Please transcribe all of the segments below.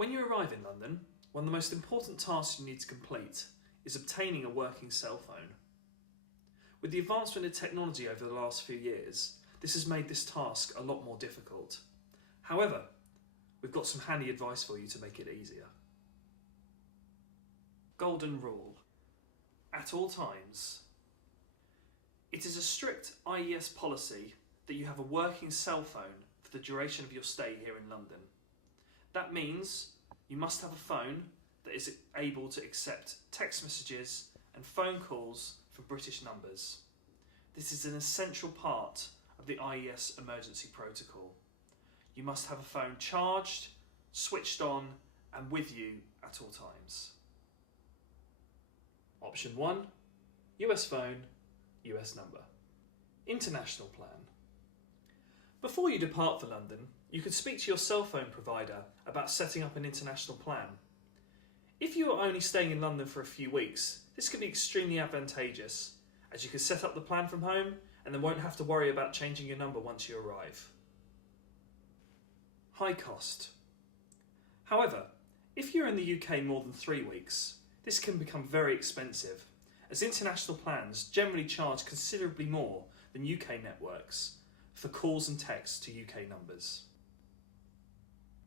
When you arrive in London, one of the most important tasks you need to complete is obtaining a working cell phone. With the advancement in technology over the last few years, this has made this task a lot more difficult. However, we've got some handy advice for you to make it easier. Golden rule. At all times. It is a strict IES policy that you have a working cell phone for the duration of your stay here in London. That means you must have a phone that is able to accept text messages and phone calls from British numbers. This is an essential part of the IES emergency protocol. You must have a phone charged, switched on and with you at all times. Option 1. US phone, US number. International plan. Before you depart for London, you can speak to your cell phone provider about setting up an international plan. If you are only staying in London for a few weeks, this can be extremely advantageous, as you can set up the plan from home and then won't have to worry about changing your number once you arrive. High cost. However, if you're in the UK more than 3 weeks, this can become very expensive, as international plans generally charge considerably more than UK networks for calls and texts to UK numbers.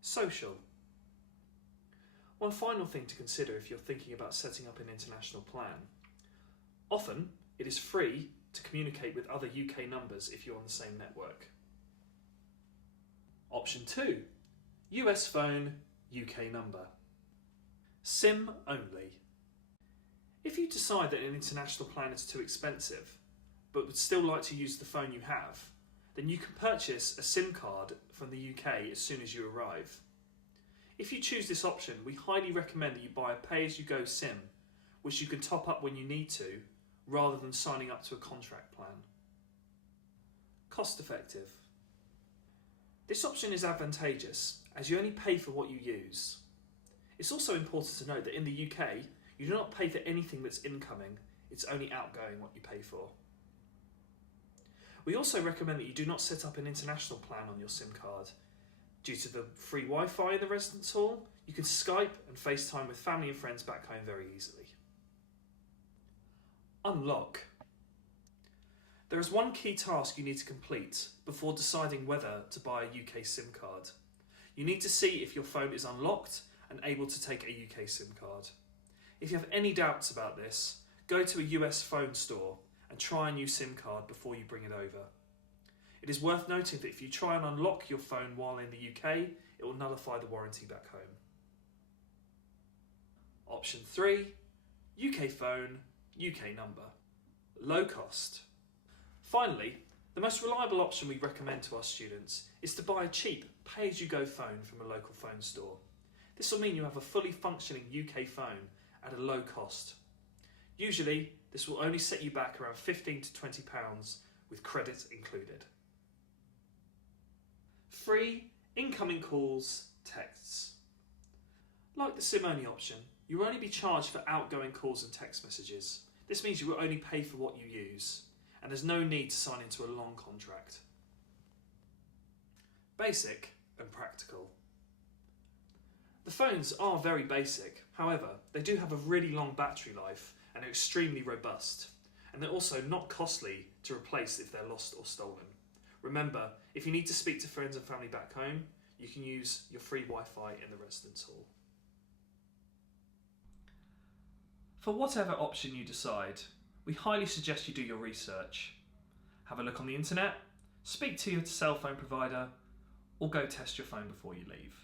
Social. One final thing to consider if you're thinking about setting up an international plan. Often, it is free to communicate with other UK numbers if you're on the same network. Option 2. US phone, UK number. SIM only. If you decide that an international plan is too expensive, but would still like to use the phone you have, then you can purchase a SIM card from the UK as soon as you arrive. If you choose this option, we highly recommend that you buy a pay-as-you-go SIM, which you can top up when you need to, rather than signing up to a contract plan. Cost effective. This option is advantageous, as you only pay for what you use. It's also important to note that in the UK, you do not pay for anything that's incoming, it's only outgoing what you pay for. We also recommend that you do not set up an international plan on your SIM card. Due to the free Wi-Fi in the residence hall, you can Skype and FaceTime with family and friends back home very easily. Unlock. There is one key task you need to complete before deciding whether to buy a UK SIM card. You need to see if your phone is unlocked and able to take a UK SIM card. If you have any doubts about this, go to a US phone store and try a new SIM card before you bring it over. It is worth noting that if you try and unlock your phone while in the UK, it will nullify the warranty back home. Option 3. UK phone, UK number. Low cost. Finally, the most reliable option we recommend to our students is to buy a cheap, pay-as-you-go phone from a local phone store. This will mean you have a fully functioning UK phone at a low cost. Usually, this will only set you back around £15 to £20 with credit included. Free incoming calls, texts. Like the SIM-only option, you will only be charged for outgoing calls and text messages. This means you will only pay for what you use, and there's no need to sign into a long contract. Basic and practical. The phones are very basic, however, they do have a really long battery life and are extremely robust, and they're also not costly to replace if they're lost or stolen. Remember, if you need to speak to friends and family back home, you can use your free Wi-Fi in the residence hall. For whatever option you decide, we highly suggest you do your research. Have a look on the internet, speak to your cell phone provider, or go test your phone before you leave.